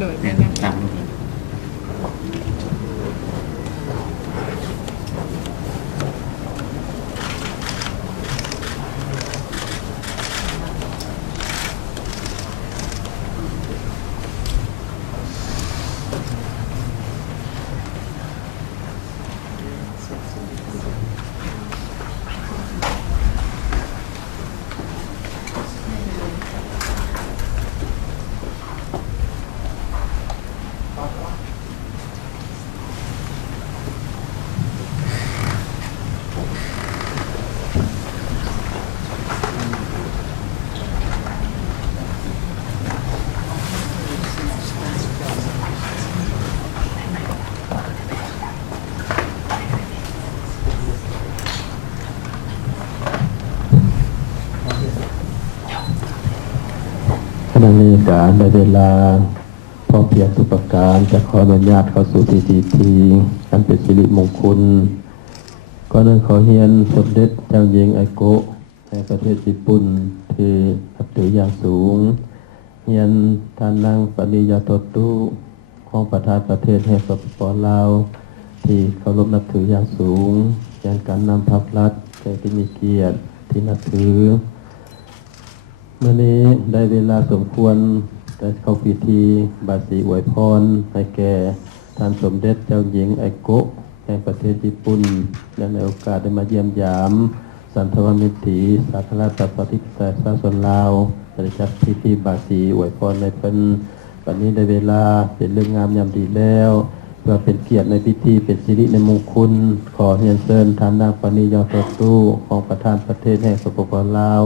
โดย เนี่ แม่ ย นะ ตามรูปขณะนี้การในเวลาพอเพียงทุกประการจะขออนุญาตเข้าสู่พิธีทีอันเป็นสิริมงคลก็นั้นขอเฮียนสมเด็จเจ้าหญิงไอโกะแห่งประเทศญี่ปุ่นที่นับถืออย่างสูงเฮียนท่านนางปณิยาโตตุของประธานประเทศแห่งสปป.ลาวที่เคารพนับถืออย่างสูงอย่างการนำทัพรัฐแก่ที่มีเกียรติที่นับถือเมื่อนี้ได้เวลาสมควรได้เข้าพิธีบาสีอวยพรให้แก่ท่านสมเด็จเจ้าหญิงไอโกะแห่งประเทศญี่ปุ่นและในโอกาสได้มาเยี่ยมยามสันทวมิตรีสาธารณรัฐประชาชนลาวได้จัดพิธีบาสีอวยพรในเพิ่นวันนี้ได้เวลาเป็นเรื่องงามยามดีแล้วเพื่อเป็นเกียรติในพิธีเป็นสิริในมงคลขอเรียนเชิญท่านนางปณิยาโตตุของประธานประเทศแห่งสปป.ลาว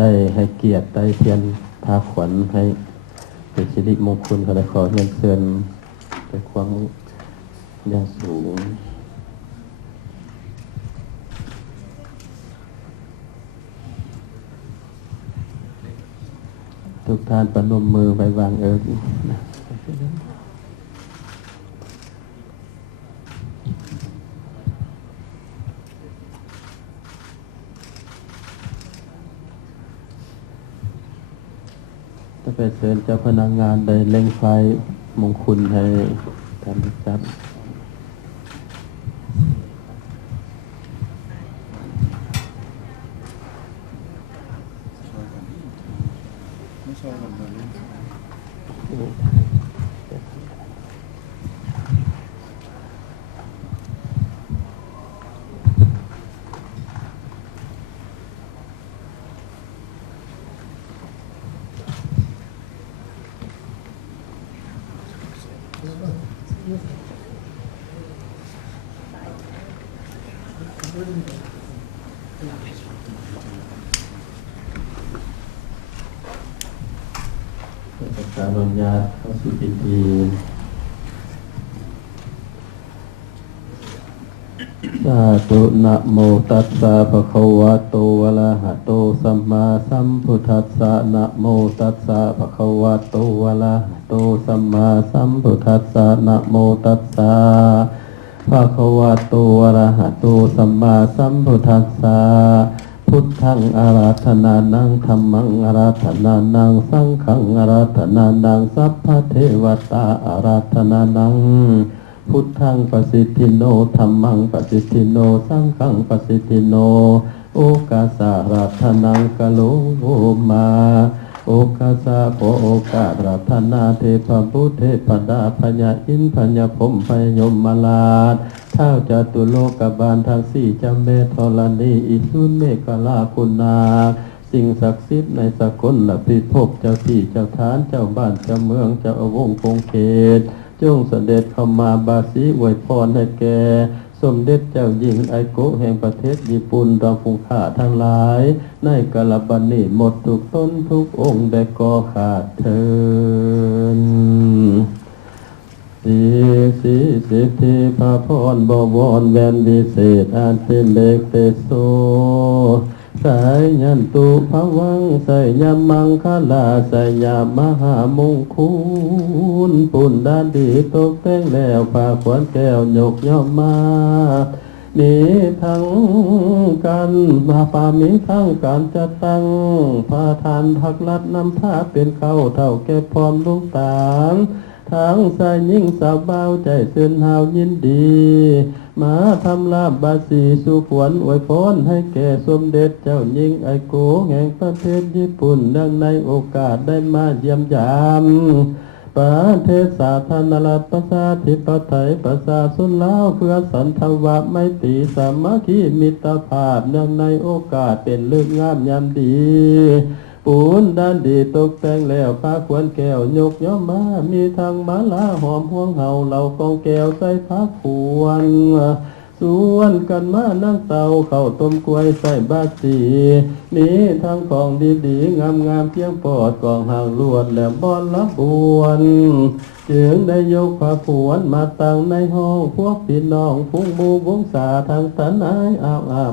ได้ให้เกียรติได้เพียรพาขวัญให้เป็นสิริมงคลขอเรียนเชิญด้วยความอย่างสูงทุกท่านประนมมือไว้วางเอิญจะไปเชิญเจ้าพนักงานได้เล่งไฟมงคลให้ท่านจัดไม่ชอบแบบนั้นการอนุญาตเข้าสู่พิธีสาธุนะโมตัสสะภะคะวะโตอะระหะโตสัมมาสัมพุทธัสสะนะโมตัสสะภะคะวะโตอะระหะโตสัมมาสัมพุทธัสสะนะโมตัสสะภะคะวะโตอะระหะโตสัมมาสัมพุทธัสสะพุทธังอาราธนานังธัมมังอาราธนานังสังฆังอาราธนานังสัพพะเทวตาอาราธนานังพุทธังปสิทธิโนธัมมังปสิทธิโนสังฆังปสิทธิโนโอกาสาราธนังกะโลมาโอกาสาโพโอกาสราธนาเทพบุตรเทพดาพญาอินทร์พญาพรหมพญายมมาลาดท้าวจตุโลกบาลทั้งสี่จำเมธรณีอิสุนเมฆลาปุณาสิ่งศักดิ์สิทธิ์ในสกลและพิภพเจ้าที่เจ้าฐานเจ้าบ้านเจ้าเมืองเจ้าวงศ์คงเขตจงเสด็จเข้ามาบาสีอวยพรให้แก่สมเด็จเจ้าหญิงไอโกะแห่งประเทศญี่ปุ่นดาวพุงข้าทั้งหลายในกาลบันนี้หมดทุกต้นทุกองค์ได้ก่อขาดเทินสีสิทธิพระพรบวรแวนวิเศษอาจเป็นเบกเตโสสายยันตุภวังสยามังคลาสยามหามงคุณปุ่นด้านดีตกแต่งแล้วพาขวัญแก้วยกย่อมมานี้ทั้งการมาปามีทั้งการจัดตั้งพระทานพักรัดนำผ้าเป็นเข้าเท่าแก่พร้อมลูกตาล ทั้งชายหญิงสาวเบาใจเสื่นหาวยินดีมาทำลาบบาสีสุขวัญอวยพรให้แก่สมเด็จเจ้าหญิงไอโกแห่งประเทศญี่ปุ่นดังในโอกาสได้มาเยี่ยมยามประเทศสาธารณรัฐประชาธิปไตยประชาชนลาวเพื่อสันทวะไมตรีสามัคคีมิตรภาพเนื่องในโอกาสเป็นเรื่องงามยามดีปูนด้านดีตกแต่งแล้วพาควรแก้วยกย่อมมามีทางมาลาหอมพวงเฮาเหล่ากองแก้วใส่พาควรส่วนกันมานั่งเตาเข้าต้มกล้วยใส่บาสีนี้ทางของดีๆงามเพียงปอดกองห่างลวดและบอนรับบวนจึงได้ยกพระผวนมาตั้งในห้องพวกพี่น้องพุ่งมูวงศาทางตะนาย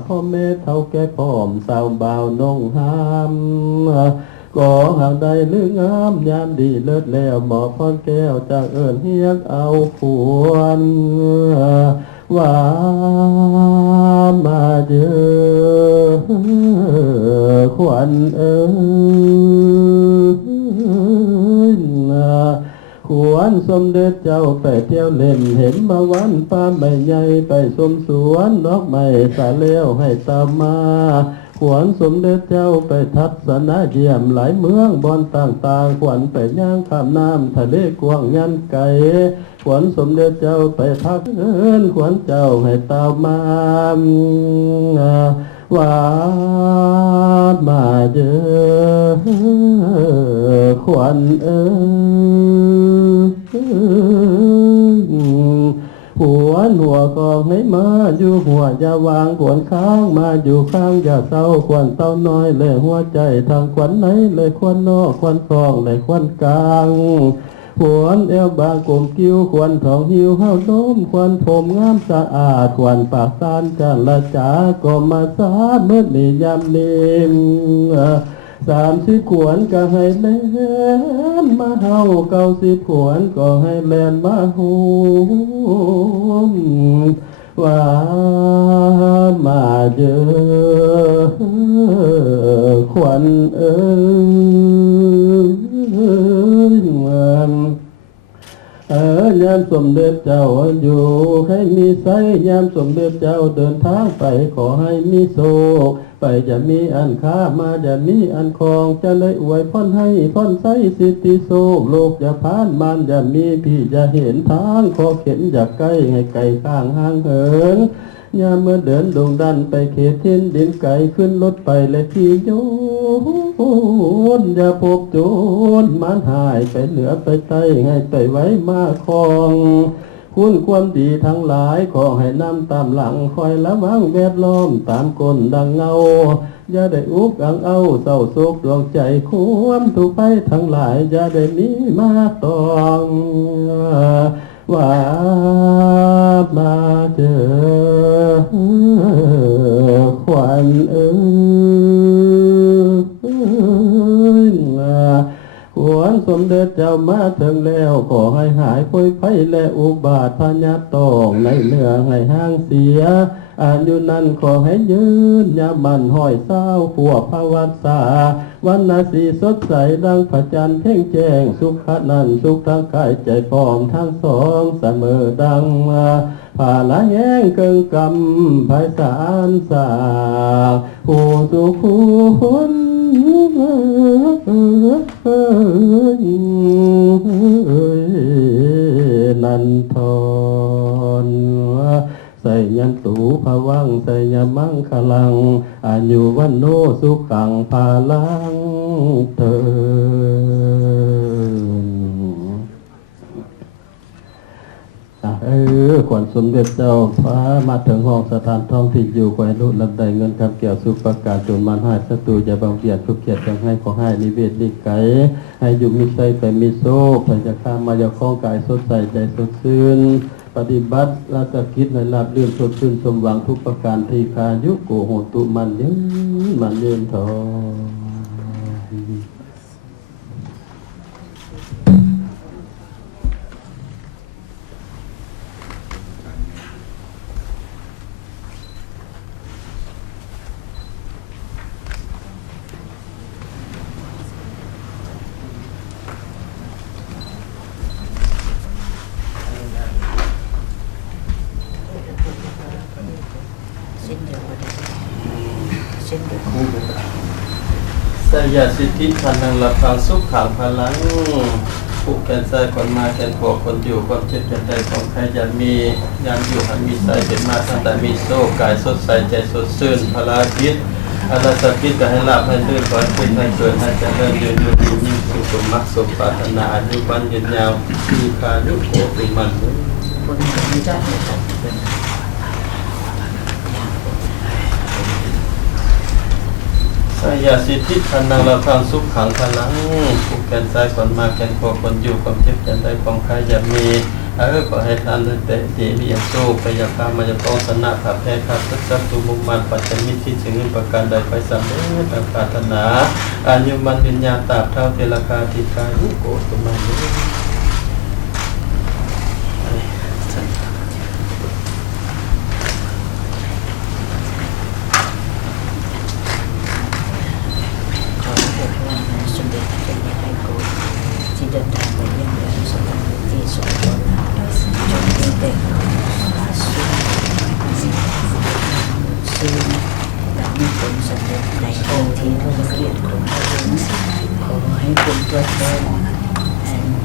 พ่อแม่เท่าแก่พร้อมสาวบ่าวนงหามก่อหางใดหรืองามยามดีเลิศแล้วหมอพรแก้วจากเอิญเฮียกเอาขวนว่ามาเจอขวัญขวนสมเด็จเจ้าไปเที่ยวเล่นเห็นมาวันป้าไม่ใหญ่ไปสมสวนดอกไม้สาเลี้ยวให้ตามมาขวนสมเด็จเจ้าไปทัศนาเยี่ยมหลายเมืองบอนต่างๆขวนไปย่างข้ามน้ำทะเลกว้างยันไกลขวนสมเด็จเจ้าไปพักขวนเจ้าให้ตามมาว่ามาเจอขวัญหัวของให้มาอยู่หัวอย่าวางขวนข้างมาอยู่ข้างอย่าเศร้าขวัญเต้าน้อยเลยหัวใจทางขวัญไหนเลยขวัญนอกขวัญคลองเลยขวัญกลางขวนเอวบางกลมกิ้วขวัญทองหิวเฮาโน้มขวัญผมงามสะอาดขวัญปากซานจันละจ๋าก็มาสาเมื่อนิยามเนม30 ขวนก็ให้แลนมาเฮา90 ขวนก็ให้แลนมาหูว่ามาเจอขวัญยามสมเด็จเจ้าอยู่ให้มีไสยามสมเด็จเจ้าเดินทางไปขอให้มีโศกไปจะมีอันค้ามาจะมีอันคองจะได้อวยพรให้พรไสสิทธิโศกโลกจะผ่านมันจะมีพี่จะเห็นทางขอเข็นอย่าใกล้ให้ไกลข้างห่างเหินยามเมื่อเดินดงดันไปเขตทินดินไก่ขึ้นรถไปและที่โยนอย่าพบโจรมันหายไปเหนือไปใต้ให้ไปไว้มาคองคุณความดีทั้งหลายขอให้นำตามหลังคอยระวังแวดล้อมตามกลดังเงาอย่าได้อุกอังเอาเศร้าโศกดวงใจความทุกข์ไปทั้งหลายอย่าได้มีมาตองว่ามาเจอขวัญขวนสมเด็จเจ้ามาถึงแล้วขอให้หายพ้ยไผ่และอุบาทพญาตองในเนื้อให้ห้างเสียอายุนั้นขอให้ยืนยามันห้อยเศร้าขัวภวัตสาวันนาสีสดใสดังพระจันทร์เพ่งแจ้งสุขนันสุขทางกายใจพร้อมทั้งสองเสมอดังผ่าละแย้งเกิงกำไพศาลสาผู้สุขุนนันทรใส่ยันตูภวังใส่ยมังคลังอายุวันโนสุขังภาลังเถิดขวัญสมเด็จเจ้าฟ้ามาถึงห้องสถานท่องที่อยู่ควายรุ่นลำใดเงินคำเกี่ยวสุขประกาศจนมันหายศัตรูอย่าบังเบียดทุกเกียรติจังให้ขอให้นิเวศดีไกให้อยู่มีใจไปมีโซ่ไปจะข้ามมายาคล้องกายสดใสใจสดชื่นปฏิบัติราชกิจในลาบลื่นสดชื่นสมหวังทุกประการที่คายุโกโหตุมันยืนทอง ยาสิทธิพันธ์นังรับฟังสุขขังพลังผู้แก่นใจคนมาแก่นพวกคนอยู่ความเจ็บใจใจของใครจะมียามอยู่หันมีใจเป็นมาตั้งแต่มีโซ่กายสดใสใจสดชื่นพลาภิตอรสกิจก็ให้ลาภให้ลื่นขอให้เป็นให้เกิดให้เจริญยืนอยู่ดียิ่งสุขสมมักสมปรารถนาอายุวันยืนยาวมีคายุโกตุมันสยาสิทธิพันธ์นังรับฟังสุขขังพลังผู้แก่นใจคนมาแก่นพวกคนอยู่ความเจ็บใจใจของใครจะมีขอให้ท่านได้ดีมีอย่างสู้พยาคามาจะต้องสนะขับแพ้ขับสักตุมุมมันปัจจมิตรที่ถึงประการใดไปสำเร็จตามปรารถนาอายุมันวิญญาณตราบเท่าเทราคาธิกายุโกตุมัน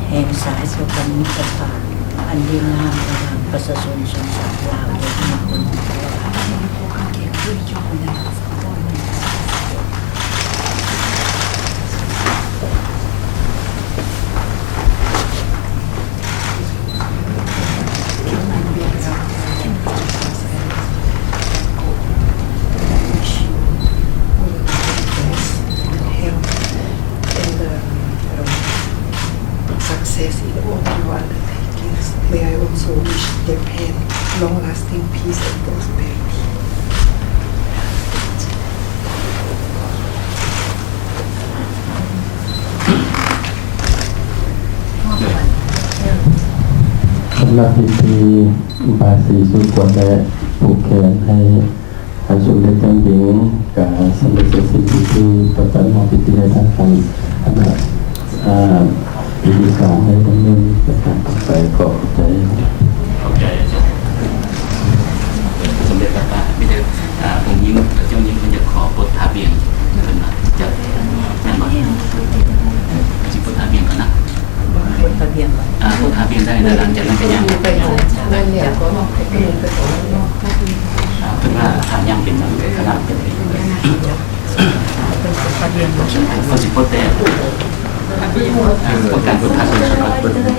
แห่งสายสุพรรณมิตรภาพอันดีงามระหว่างประชาชนชนชาติลาวและทุกคนsuccess in all your undertakings. May I also wish Japan long-lasting peace and prosperity. สำหรับพิธีบาสีสุกวดและผูกแขนให้สมเด็จเจ้าหญิงกับสมเด็จเจ้าสิริกิติ์ประธานมพิธีในทางการคณะพิธีการให้ดำเนินการต่อไปขอบใจสมเด็จพระบาทไม่ได้องค์หญิงเจ้าหญิงเพิ่นจะขอปลดทะเบียนเพิ่นว่าจะแม่นบ่สิปลดทะเบียนก่อนนะปลดทะเบียนก่อนปลดทะเบียนได้แล้วหลังจากนั้นก็ยังไปนั่นเนี่ยก็ให้เงินไปของนอกเพิ่นว่าถ้ายังเป็นคณะเป็นทะเบียนบ่เขาสิปลดแต่ประกันพุทธศาสนาการพุทธศาสนา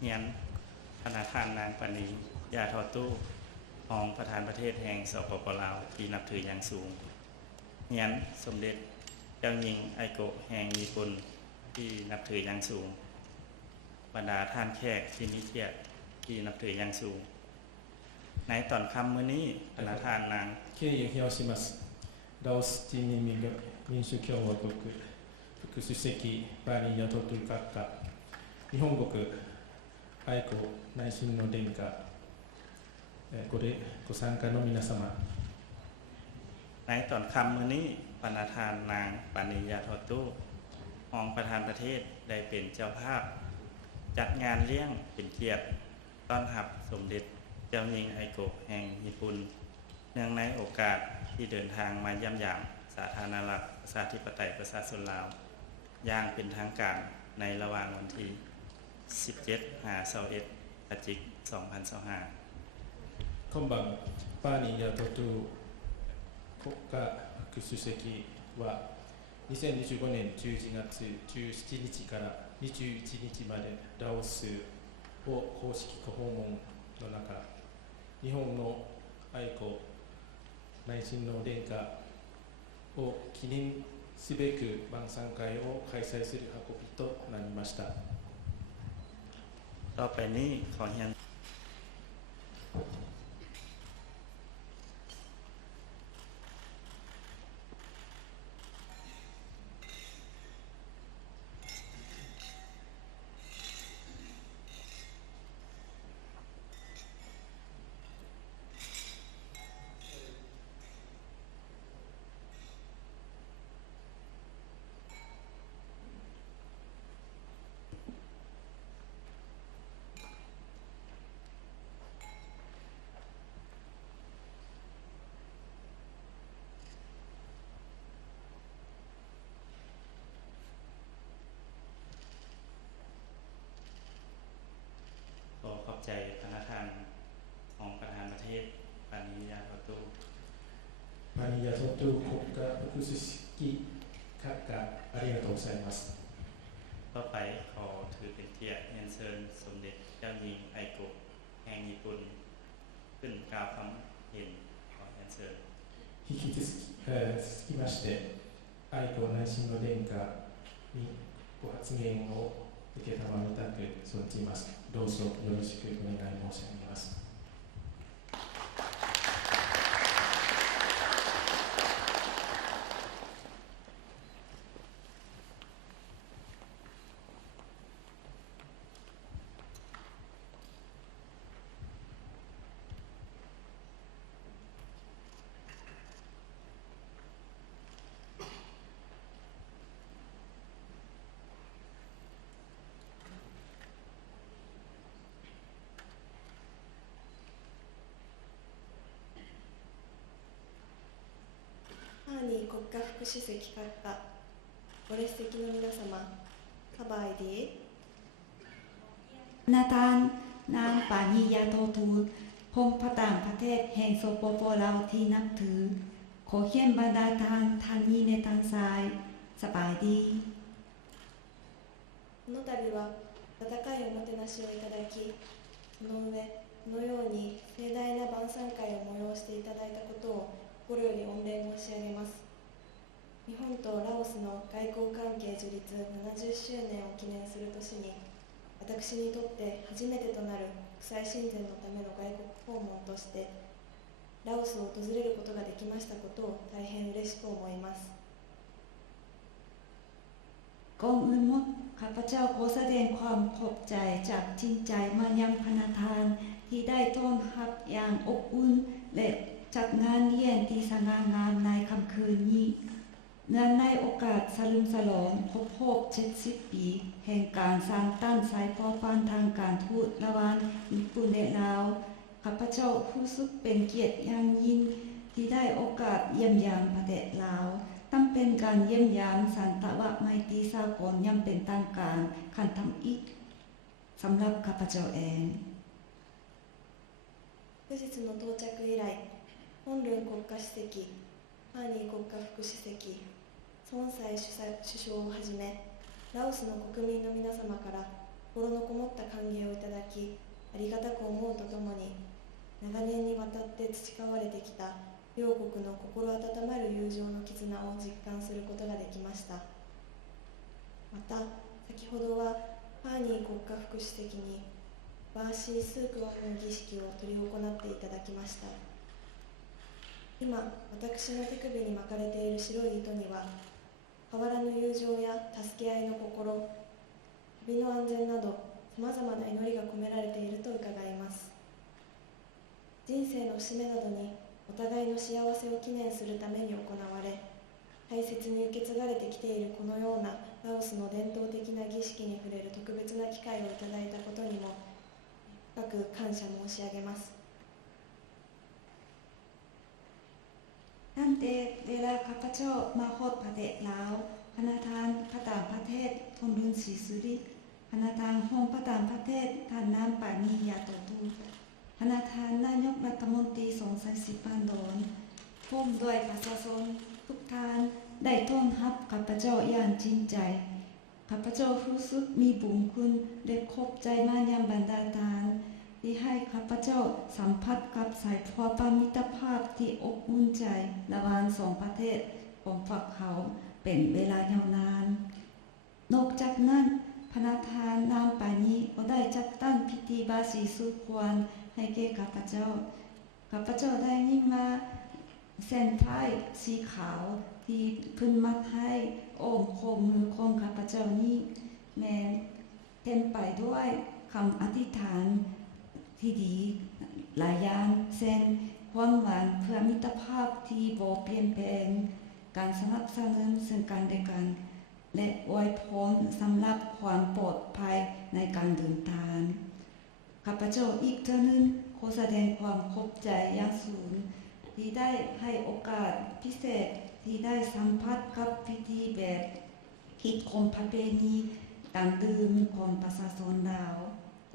เฮียนธนาคารนางปณียาทอตู้รองประธานประเทศแห่งสปป.ลาวที่นับถืออย่างสูงเฮียนสมเด็จเจ้าหญิงไอโกะแห่งญี่ปุ่นที่นับถืออย่างสูงบรรดาท่านแขกที่มีเกียรติที่นับถืออย่างสูงในตอนค่ำมื้อนี้ธนาคารนาง敬意を表しますラオス人民民主共和国副主席バーニー・ヤトトゥ閣下日本国愛子内親の殿下ご参加の皆様ในตอนค่ำมื้อนี้ปณธานนางปานิยาทอตู้รองประธานประเทศได้เป็นเจ้าภาพจัดงานเลี้ยงเป็นเกียรติต้อนรับสมเด็จเจ้าหญิงไอโกะแห่งญี่ปุ่นเนื่องในโอกาสที่เดินทางมาเยี่ยมยามสาธารณรัฐประชาธิปไตยประชาชนลาวอย่างเป็นทางการในระหว่างวันที่ 17-21 พฤศจิกายน 2025今晩バーニー・ヤトトゥ国家副主席は2025年11月17日から21日までラオスを公式訪問の中、日本の愛子内親王殿下を記念すべく晩餐会を開催する運びとなりました。ต่อไปนี้ขอเรียนขอบใจพนักงานของประธานประเทศปานิยาทอตู้バーニー・ヤトトゥ国家副主席閣下ありがとうございます。ต่อไปขอถือเป็นเกียรติเรียนเชิญสมเด็จเจ้าหญิงไอโกะแห่งญี่ปุ่นขึ้นกล่าวคำเห็นขอเรียนเชิญ引き続きまして愛子内親王殿下にご発言を受けたまりたく存じます。どうぞよろしくお願い申し上げます。ハーニー国家副主席閣下、ご列席の皆様、สบายดีนาธานนางปานิยาโตทูตพงศ์ต่างประเทศแห่งสปป.ลาวที่นับถือขอเขียนบรรดาทานทางนี้ในทางซ้ายสบายดีこの度は温かいおもてなしをいただき、その上、このように盛大な晩餐会を催していただいたことを心より御礼申し上げます。日本とラオスの外交関係樹立70周年を記念する年に、私にとって初めてとなる国際親善のための外国訪問として、ラオスを訪れることができましたことを大変嬉しく思います。ก่อนอื่นหมดข้าพเจ้าขอแสดงความขอบใจจากจริงใจมายังพนาธานที่ได้ต้อนรับอย่างอบอุ่นและจัดงานเลี้ยงที่สง่างามในค่ำคืนนี้เนื่องในโอกาสฉลองครบรอบ70 ปีแห่งการสร้างตั้นสายพอพันทางการทูตระหว่างญี่ปุ่นและลาวข้าพเจ้ารู้สึกเป็นเกียรติอย่างยิ่งที่ได้โอกาสเยี่ยมยามประเทศลาวตั้งเป็นการเยี่ยมยามสันตวไมตรีสากลอย่างเป็นทางการขั้นทำอิฐสำหรับข้าพเจ้าเอง本日の到着以来、本lun国家主席、ハーニー国家副主席、孫蔡首相をはじめ、ラオスの国民の皆様から心のこもった歓迎をいただき、ありがたく思うとともに、長年にわたって培われてきた両国の心温まる友情の絆を実感することができました。また、先ほどはハーニー国家副主席にバーシースークワンの儀式を執り行っていただきました。今、私の手首に巻かれている白い糸には、変わらぬ友情や助け合いの心、旅の安全など、さまざまな祈りが込められていると伺います。人生の節目などに、お互いの幸せを記念するために行われ、大切に受け継がれてきているこのようなラオスの伝統的な儀式に触れる特別な機会をいただいたことにも深く感謝申し上げます。ตั้งแต่เวลาข้าพเจ้ามาฮอดประเทศลาวคณะทานพระต่างประเทศทนรุนศรีสุริคณะทานห้องพระต่างประเทศท่านน้ำปานียาโตทูคณะทานนายกรัฐมนตรีสงสัยสิปานดอนพร้อมด้วยประชาชนทุกท่านได้ต้อนรับข้าพเจ้าอย่างจริงใจข้าพเจ้ารู้สึกมีบุญคุณและขอบใจมายังบรรดาทานที่ให้ข้าพเจ้าสัมผัสกับสายความมิตรภาพที่อบอุ่นใจระหว่างสองประเทศของพวกเขาเป็นเวลายาวนานนอกจากนั้นพระทานนามปานีก็ได้จัดตั้งพิธีบาสีสุควรให้แก่ข้าพเจ้าได้ยินว่าเส้นท้ายสีขาวที่พึงมัดให้อ้อมข้อมือของข้าพเจ้านี้แม้เต็มไปด้วยคำอธิษฐานที่ดีหลายอย่างเช่นความหวานเพื่อมิตรภาพที่บ่เปลี่ยนแปลงการสนับสนุนซึ่งกันและกันและอวยพรสำหรับความปลอดภัยในการเดินทางข้าพเจ้าอีกเทื่อนึงขอแสดงความขอบใจอย่างสูงที่ได้ให้โอกาสพิเศษที่ได้สัมผัสกับพิธีแบบคิดคมประเพณีดั้งเดิมของประชาชนลาว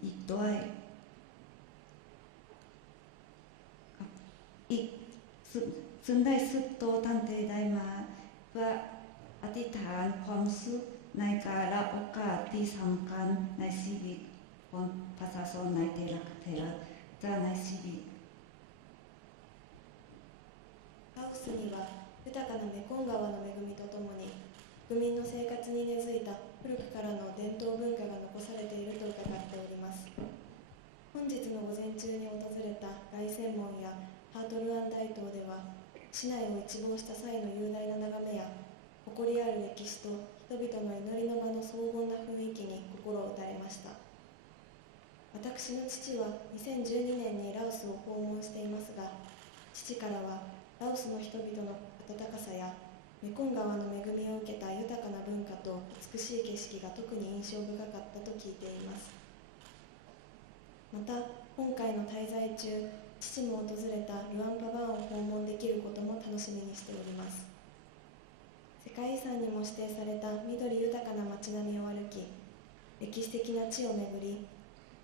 อีกด้วยอีกซึ่งได้สืบโตตั้งแต่ได้มาเพื่ออธิษฐานความสุขในการละโอกาสที่สำคัญในชีวิตของประชาชนในแต่ละจะในชีวิตラオスには豊かなメコン川の恵みとともに国民の生活に根付いた古くからの伝統文化が残されていると伺っております。本日の午前中に訪れた凱旋門やハートルアン大島では市内を一望した際の雄大な眺めや誇りある歴史と人々の祈りの場の荘厳な雰囲気に心を打たれました。私の父は2012年にラオスを訪問していますが、父からはラオスの人々の温かさやメコン川の恵みを受けた豊かな文化と美しい景色が特に印象深かったと聞いています。また今回の滞在中、父も訪れたルアンパバーンを訪問できることも楽しみにしております。世界遺産にも指定された緑豊かな街並みを歩き、歴史的な地を巡り、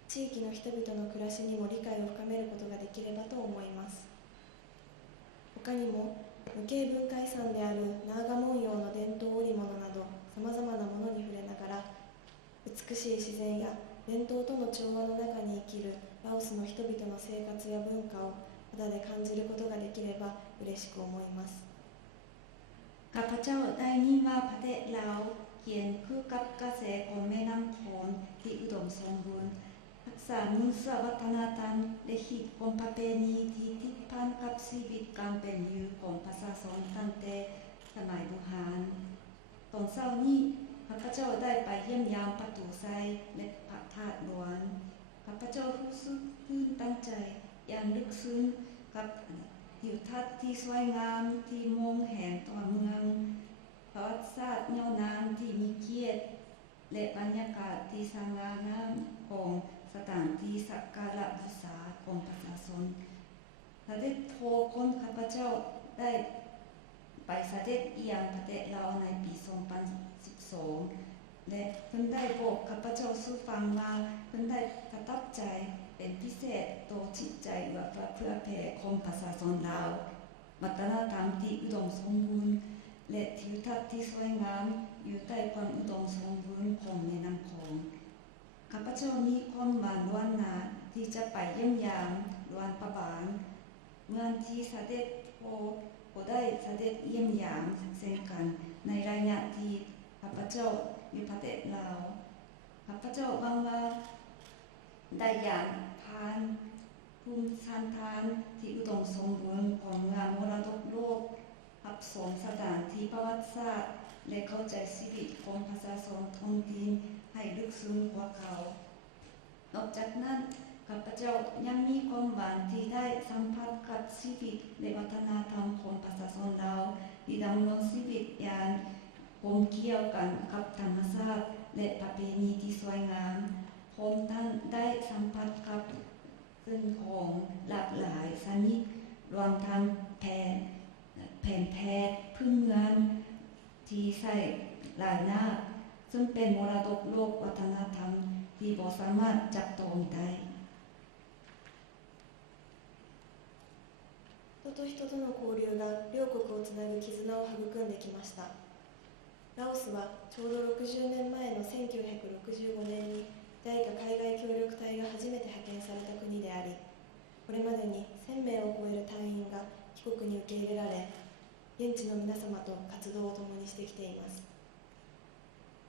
地域の人々の暮らしにも理解を深めることができればと思います。他にも無形文化遺産であるナーガ文様の伝統織物などさまざまなものに触れながら、美しい自然や伝統との調和の中に生きるラオスの人々の生活や文化を肌で感じることができれば嬉しく思います。ข้าพเจ้าได้ยินว่าประเทศลาวเขียนคือกับกระแสของแม่น้ำโขงที่อุดมสมบูรณ์รักษานุสวัฒนธรรมและขีดของประเพณีที่ติดพันกับชีวิตการเป็นอยู่ของประชาชนตั้งแต่สมัยโบราณตอนเช้านี้ข้าพเจ้าได้ไปเยี่ยมยามประตูไซและพระธาตุหลวงข้าพเจ้ารู้สึกตื่นตันใจอย่างลึกซึ้งกับทิวทัศน์ที่สวยงามที่มองเห็นตัวเมืองประวัติศาสตร์ยาวนานที่มีเกียรติและบรรยากาศที่สง่างามของสถานที่สักการะบูชาของประชาชนเสด็จพ่อของข้าพเจ้าได้ไปเสด็จเยี่ยมประเทศลาวในปี 2012 และเพิ่นได้บอกข้าพเจ้าสู่ฟังว่าเพิ่นได้ประทับใจเป็นพิเศษต่อจิตใจว่าเพื่อแผ่ของประชาชนลาววัฒนธรรมที่อุดมสมบูรณ์และทิวทัศน์ที่สวยงามอยู่ใต้ความอุดมสมบูรณ์ของแม่น้ำโขงข้าพเจ้ามีความหวังว่านาที่จะไปเยี่ยมยามลวนประบาลเมื่อที่เสด็จพ่อก็ได้เสด็จเยี่ยมยามเช่นกันในระยะที่ข้าพเจ้าอยู่ประเทศลาวข้าพเจ้าหวังว่าได้อย่างผ่านภูมิสันฐานที่อุดมสมบูรณ์ของเมืองมรดกโลกรับสมสถานที่ประวัติศาสตร์และเข้าใจชีวิตของประชาชนท้องถิ่นให้ลึกซึ้งกว่าเขานอกจากนั้น ข้าพเจ้ายังมีความหวังที่ได้สัมผัสกับชีวิตและวัฒนธรรมของประชาชนลาวที่ดำรงชีวิตอย่างกลมเกลียวกันกับธรรมชาติและประเพณีที่สวยงามพร้อมทั้งได้สัมผัสกับสิ่งของหลากหลายชนิดรวมทั้งแผ่นแพทย์พื้นเมืองที่ใช้หลายหน้าซึ่งเป็นมรดกโลกวัฒนธรรมที่บ่สามารถจับต้องได้人と人との交流が両国をつなぐ絆を育んできました。ラオスはちょうど60年前の1965年にJICA海外協力隊が初めて派遣された国であり、これまでに1000名を超える隊員が帰国に受け入れられ、現地の皆様と活動を共にしてきています。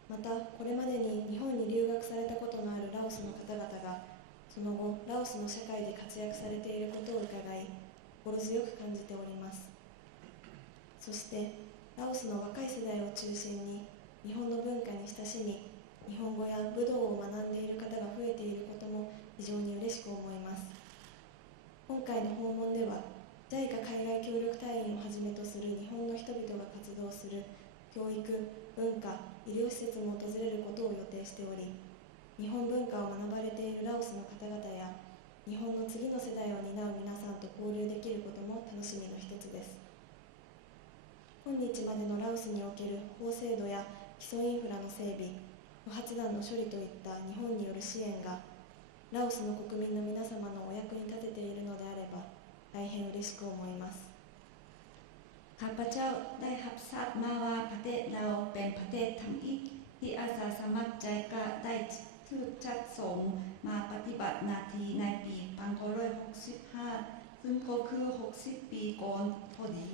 また、これまでに日本に留学されたことのあるラオスの方々が、その後、ラオスの社会で活躍されていることを伺い、心強く感じております。そしてラオスの若い世代を中心に日本の文化に親しみ、日本語や武道を学んでいる方が増えていることも非常に嬉しく思います。今回の訪問では JICA 海外協力隊員をはじめとする日本の人々が活動する教育、文化、医療施設も訪れることを予定しており、日本文化を学ばれているラオスの方々や日本の次の世代を担う皆さんと交流できることも楽しみの一つです。今日までのラオスにおける法制度や基礎インフラの整備、不発弾の処理といった日本による支援がラオスの国民の皆様のお役に立てているのであれば大変嬉しく思います。ข้าพเจ้าได้รับทราบมาว่าประเทศลาวเป็นประเทศทำอิฐที่อาสาสมัคร JICA ได้ถูกจัดส่งมาปฏิบัติหน้าที่ในปี1965ซึ่งก็คือ60ปีก่อนพอดี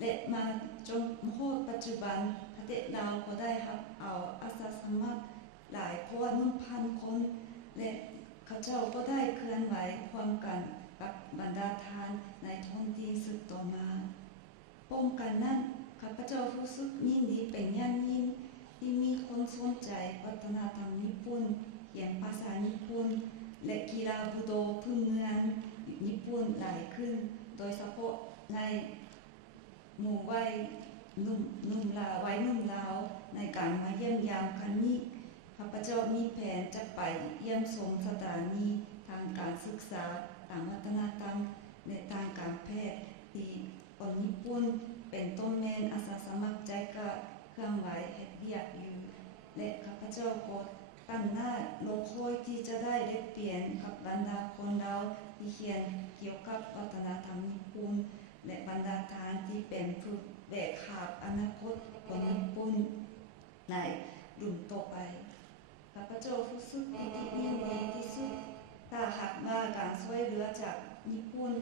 และมาจนโหดปัจจุบันประเทศลาวก็ได้รับเอาอาสาสมัครหลายกว่า 1,000 คนและเขาเจ้าก็ได้เคลื่อนไหวความกันกับบรรดาทานในท้องถิ่นสืบต่อมาป้องกันนั้นข้าพเจ้ารู้สึกยินดีเป็นอย่างยิ่งที่มีคนสนใจวัฒนธรรมญี่ปุ่นเขียนภาษาญี่ปุ่นและกีฬาบูโดพื้นเมืองญี่ปุ่นหลายขึ้นโดยเฉพาะในหมู่วัยหนุ่มลาวในการมาเยี่ยมยามครั้งนี้ข้าพเจ้ามีแผนจะไปเยี่ยมชมสถานีทางการศึกษาทางวัฒนธรรมและทางการแพทย์ที่คนญี่ปุ่นเป็นต้นแม่นอาสาสมัคร JICA เครื่องไหวเฮ็ดเวียกอยู่และข้าพเจ้าก็ตั้งหน้าลงคอยที่จะได้แลกเปลี่ยนกับบรรดาคนลาวที่เขียนเกี่ยวกับวัฒนธรรมญี่ปุ่นและบรรดาทานที่เป็นผู้แบกหาบอนาคตของญี่ปุ่นในรุ่นต่อไปข้าพเจ้ารู้สึกยินดีที่สุดถ้าหากว่าการช่วยเหลือจากญี่ปุ่น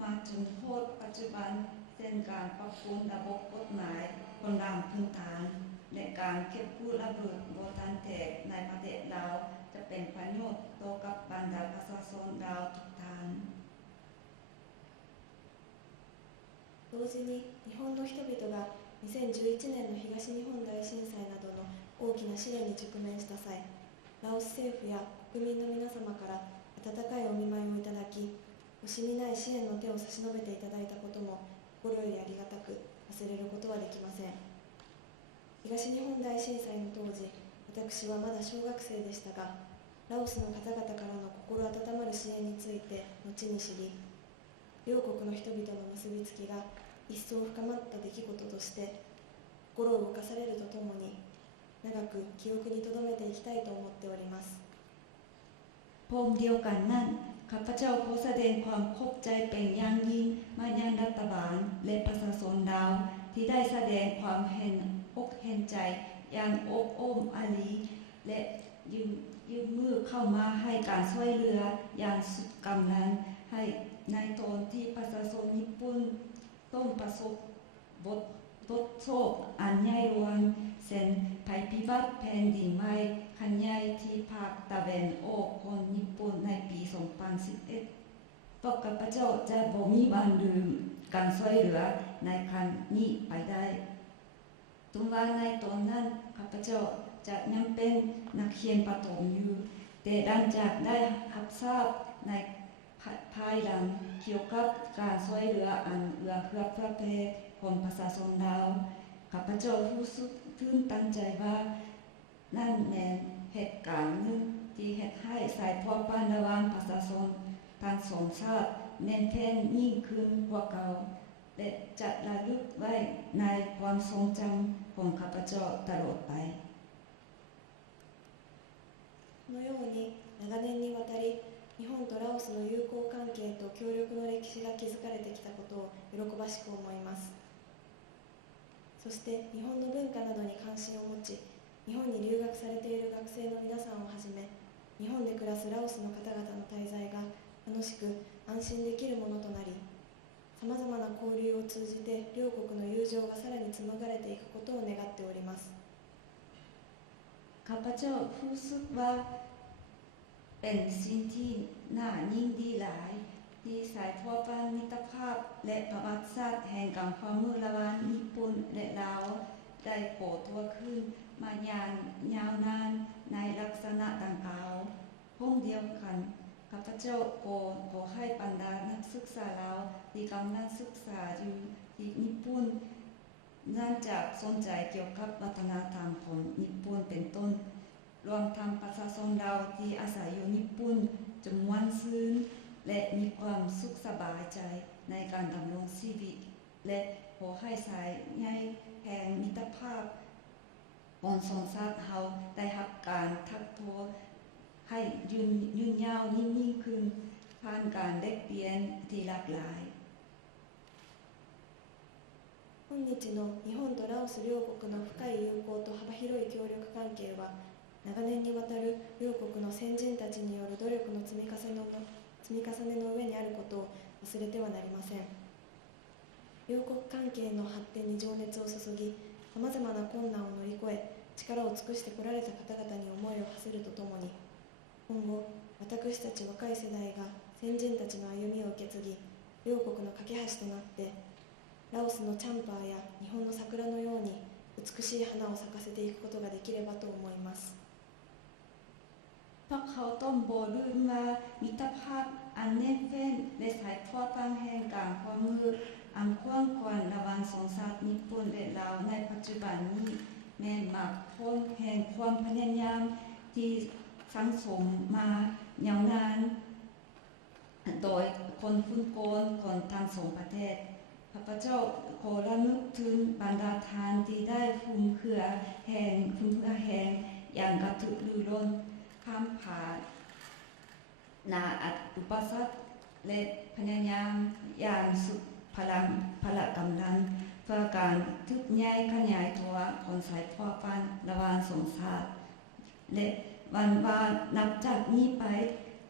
มาจนโทษปัจจุบันเช่นการปรับปรุงระบบกฎหมายคนรามพื้นฐานและการเก็บกู้ระเบิดโบราณแตกในประเทศลาวจะเป็นประโยชน์ต่อกับบรรดาประชาชนลาวทุกท่าน同時に日本の人々が2011年の東日本大震災などの大きな試練に直面した際、ラオス政府や国民の皆様から温かいお見舞いをいただき、惜しみない支援の手を差し伸べていただいたことも心よりありがたく忘れることはできません。東日本大震災の当時、私はまだ小学生でしたが、ラオスの方々からの心温まる支援について後に知り、両国の人々の結びつきが一層深まった出来事として心を動かされるとともに長く記憶に留めていきたいと思っております。พร้อมเดียวกันนั้นข้าพเจ้าขอแสดงความขอบใจเป็นอย่างยิ่งมายังรัฐบาลและประชาชนลาวที่ได้แสดงความเห็นอกเห็นใจอย่างอบอ้อมอารีและยืมมือเข้ามาให้การช่วยเหลืออย่างสุดกำลังให้ในตอนที่ประชาชนญี่ปุ่นต้องประสบบทโศกอันใหญ่หลวงเช่นภัยพิบัติแผ่นดินไหวขนาดใหญ่ที่ภาคตะวันออกของญี่ปุ่นในปี 2011 พวกข้าพเจ้าจะบ่มีวันลืมการช่วยเหลือในครั้งนี้ไปได้ถึงว่าในตอนนั้นข้าพเจ้าจะยังเป็นนักเรียนประถมอยู่แต่หลังจากได้รับทราบ ในภายหลังเกี่ยวกับการช่วยเหลืออันเอื้อเฟื้อประเภทของประชาชนลาวข้าพเจ้ารู้สึกตื่นตันใจว่านั่นแม่นเหตุการณ์หนึ่งที่เฮ็ดให้สายพัวพันระหว่างประชาชนทั้งสองชาติแน่นแฟ้นยิ่งขึ้นกว่าเก่าและจะระลึกไว้ในความทรงจำของข้าพเจ้าตลอดไปこのように長年にわたり日本とラオスの友好関係と協力の歴史が築かれてきたことを喜ばしく思います。そして日本の文化などに関心を持ち、日本に留学されている学生の皆さんをはじめ、日本で暮らすラオスの方々の滞在が楽しく安心できるものとなり、さまざまな交流を通じて両国の友情がさらに紡がれていくことを願っております。ข้าพเจ้ารู้สึกว่าเป็นสิ่งที่น่ายินดีหลายที่สายพัวพันมิตรภาพและประวัติศาสตร์แห่งการความมือระหว่างญี่ปุ่นและลาวได้ก่อตัวขึ้นมาอย่างยาวนานในลักษณะดังกล่าวพร้อมเดียวกันข้าพเจ้าขอให้บรรดานักศึกษาลาวที่กำลังศึกษาอยู่ที่ญี่ปุ่นน่าจะสนใจเกี่ยวกับวัฒนธรรมของญี่ปุ่นเป็นต้นรวมทั้งประชาชนลาวที่อาศัยอยู่ญี่ปุ่นจะม่วนซื่นและมีความสุขสบายใจในการดำรงชีวิตและขอให้สายใยแห่งมิตรภาพของสองชาติเฮาได้รับการทักท้วงให้ยืนยาวยิ่งขึ้นผ่านการแลกเปลี่ยนที่หลากหลาย本日の日本とラオス両国の深い友好と幅広い協力関係は長年にわたる両国の先人たちによる努力の積み重ねの上にあることを忘れてはなりません。両国関係の発展に情熱を注ぎ、さまざまな困難を乗り越え、力を尽くしてこられた方々に思いを馳せるとともに、今後、私たち若い世代が先人たちの歩みを受け継ぎ、両国の架け橋となって、ラオスのチャンパーや日本の桜のように美しい花を咲かせていくことができればと思います。พวกเขาต้องบ่ลืมว่ามิตรภาพอันแน่นแฟ้นและสายพัวพันแห่งการความมืออันกว้างขวางระหว่างสองชาติญี่ปุ่นและลาวในปัจจุบันนี้แม้นมากพ้นแห่งความพยายามที่สังสมมายาวนานโดยคนฟุ้นโกนของทั้งสองประเทศข้าพเจ้าขอระลึกถึงบรรดาทานที่ได้ฟุ่มเฟือยแห่งอย่างกระทึกลือล้นข้ามผ่านนาอุปสรรคและพยายามอย่างสุดพละกำลังเพื่อการทึกย้ายขยายตัวของสายพัวพันระหว่างสองชาติและวันว่านับจากนี้ไป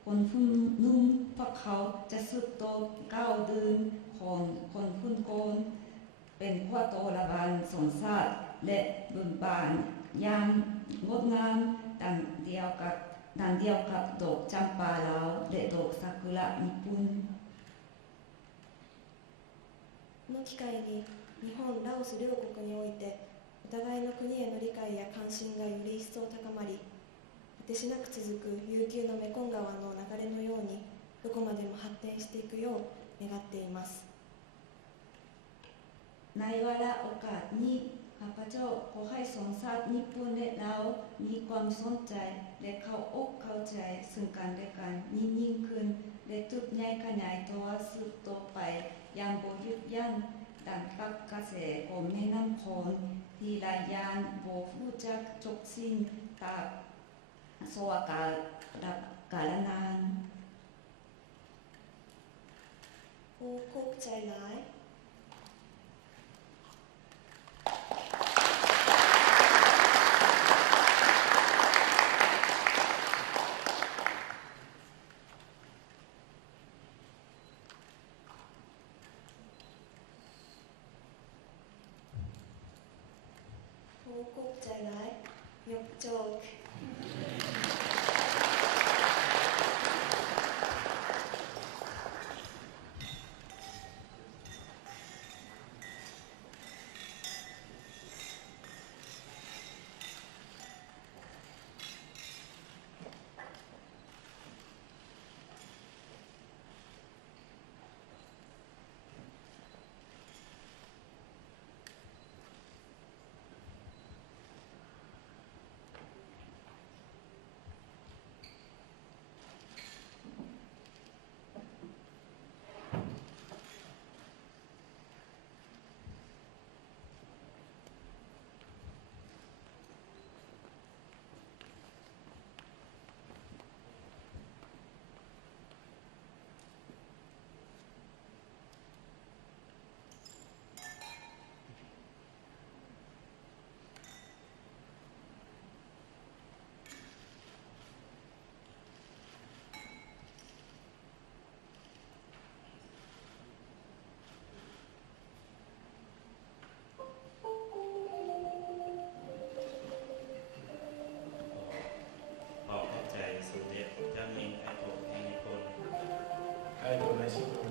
คนฟุ้นนุ่มพวกเขาจะสุดโตก้าวเดินของคนฟุ้นโกนเป็นขั้วโตระหว่างสองชาติและบุญบานอย่างงดงามดังเดียวกับดอกจำปาลาวและดอกซากุระญี่ปุ่นこの機会に日本、ラオス両国においてお互いの国への理解や関心がより一層高まり、果てしなく続く悠久のメコン川の流れのようにどこまでも発展していくよう願っています。ในวาระโอกาสนี้ข้าพเจ้าขอให้สองชาติญี่ปุ่นและลาวมีความสนใจและเข้าอกเข้าใจซึ่งกันและกันยิ่งขึ้นและตึกใหญ่ขยายตัวสืบต่อไปอย่างบ่หยุดยั้งดังกับกระแสของแม่น้ำโขงที่ไหลย้อนบ่รู้จักจบสิ้นตราบสวกาลนานขอบใจหลายขอบใจหลายยกโจกシンクロ